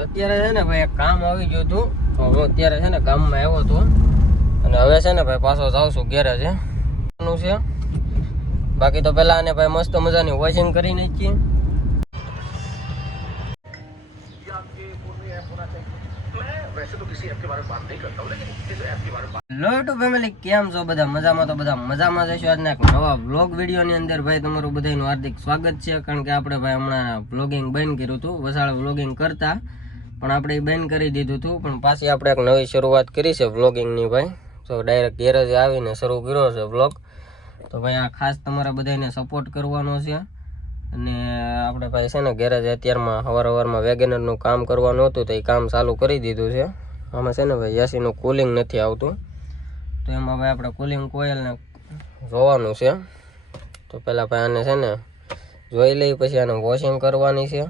અત્યારે છે ને ભાઈ એક કામ આવી ગયું હતું તો હું અત્યારે છે ને ગામમાં આવ્યો હતો અને હવે છે ને ભાઈ પાછો જાઉં છું ઘેરે છે બાકી તો પેલા આને ભાઈ મસ્ત મજાની વોશિંગ કરી નાખી લોટુ ફેમિલી કેમ છો બધા મજામાં? તો બધા મજામાં જશો. આજના એક નવા વ્લોગ વિડીયો ની અંદર ભાઈ તમારું બધાનું હાર્દિક સ્વાગત છે. કારણ કે આપણે ભાઈ હમણાં વ્લોગિંગ બંધ કર્યું હતું, વસાળ વ્લોગિંગ કરતા પણ આપણે બંધ કરી દીધું હતું, પણ પાછી આપણે એક નવી શરૂઆત કરી છે વ્લોગિંગની ભાઈ. તો ડાયરેક્ટ ગેરેજે આવીને શરૂ કર્યો છે વ્લોગ. તો ભાઈ આ ખાસ તમારા બધાને સપોર્ટ કરવાનો છે. અને આપણે ભાઈ છે ને ગેરેજે અત્યારમાં સવારમાં વેગેનરનું કામ કરવાનું હતું તો એ કામ ચાલુ કરી દીધું છે. આમાં છે ને ભાઈ એસીનું કુલિંગ નથી આવતું, તો એમાં ભાઈ આપણે કુલિંગ કોઇલને જોવાનું છે. તો પહેલાં ભાઈ આને છે ને જોઈ લઈ, પછી આને વોશિંગ કરવાની છે.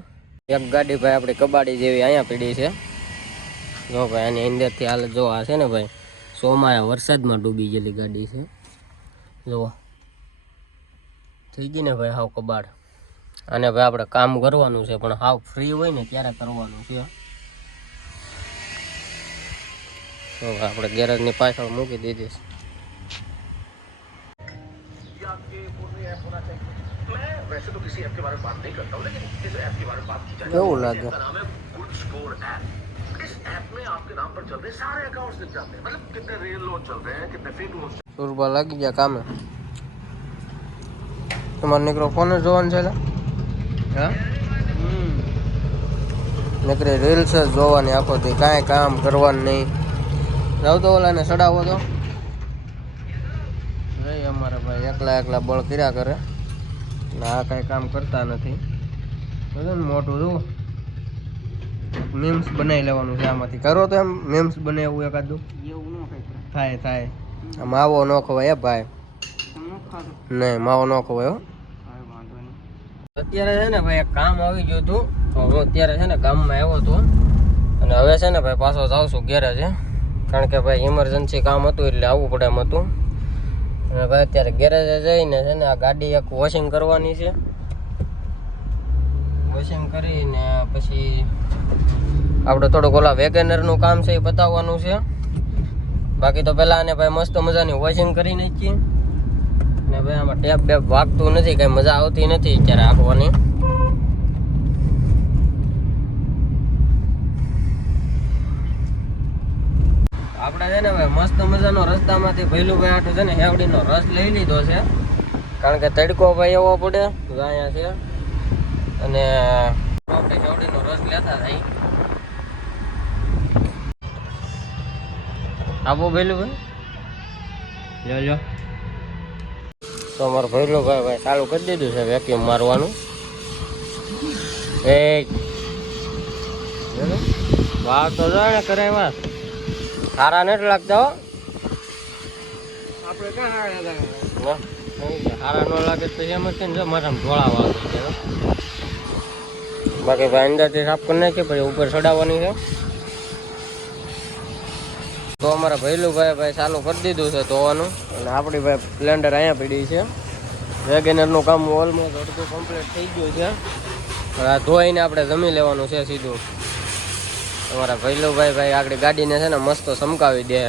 એક ગાડી ભાઈ આપણી કબાડી જેવી અહીંયા પડી છે. જો ભાઈ આની અંદરથી હાલ જો આ છે ને ભાઈ સોમાયા વરસાદમાં ડૂબી ગયેલી ગાડી છે. જો થઈ ગઈ ને ભાઈ હાવ કબાડ. અને ભાઈ આપણે કામ કરવાનું છે પણ હાવ ફ્રી હોય ને ત્યારે કરવાનું છે. તો આપણે ગેરેજની પાછળ મૂકી દીધી છે. કેવું લાગે? સુરભા લાગી ગયા કામે. તમારો નીકળો ફોન જ જોવાનું છે? હા, નીકળી રીલ્સ જ જોવાની આખો દી, કાંઈ કામ કરવાનું નહીં. જાવ તો ઓલાને ચડાવો તો ભાઈ અમારે ભાઈ એકલા બળ કર્યા કરે ને આ કાંઈ કામ કરતા નથી. ને મોટું જુઓ મીમ્સ બનાવી લેવાનું છે આમાંથી. કરો તો એમ મીમ્સ બનાવવું એકાદું થાય. માવો ન ખવાય ભાઈ, નહીં માવો ન ખવાય. અત્યારે છે ને ભાઈ એક કામ આવી ગયું હતું તો હું અત્યારે છે ને ગામમાં આવ્યો હતો અને હવે છે ને ભાઈ પાછો જાઉં છું ઘેરે છે. કારણ કે ભાઈ ઇમરજન્સી કામ હતું એટલે આવવું પડે એમ હતું. અને ભાઈ અત્યારે ગેરેજે જઈને છે ને આ ગાડી એક વોશિંગ કરવાની છે. વોશિંગ કરીને પછી આપણે થોડુંક ઓલા વેગેનરનું કામ છે એ બતાવવાનું છે. બાકી તો પહેલાં આને ભાઈ મસ્ત મજાની વોશિંગ કરી નાખીએ. ને ભાઈ આમાં ટેપ બેપ વાગતું નથી, કાંઈ મજા આવતી નથી અત્યારે આંકવાની. આપણે છે ને ભાઈ મસ્ત મજાનો રસ્તામાંથી ભૈલુભાઈ આટલું છે ને હેવડીનો રસ લઈ લીધો છે. કારણ કે તડકો ભાઈ એવો પડે અહીંયા છે અને આપણે હેવડીનો રસ લેતા થાય. આપો ભૈલુભાઈ, લો. તો અમારો ભૈલુભાઈ ભાઈ ચાલુ કરી દીધું છે વેક્યુમ મારવાનું. વાહ તો જાણે કરે વાત સારા નથી લાગતા હો. આપણે ક્યાં સારા ન લાગે તો એમ જ ને મારા ઢોળા વાગી જાય. બાકી ભાઈ અંદરથી સાફ કરી નાખીએ પછી ઉપર ચડાવવાની છે. તો અમારા ભૈલુભાઈ ચાલુ કરી દીધું છે ધોવાનું. અને આપણી ભાઈ સ્પ્લેન્ડર અહીંયા પડી છે. વેગેનરનું કામ ઓલમોસ્ટ અડધું કમ્પ્લીટ થઈ ગયું છે. હવે આ ધોઈને આપણે જમી લેવાનું છે સીધું. અમારા ભૈલુભાઈ આગળ ગાડીને છે ને મસ્ત ચમકાવી દે.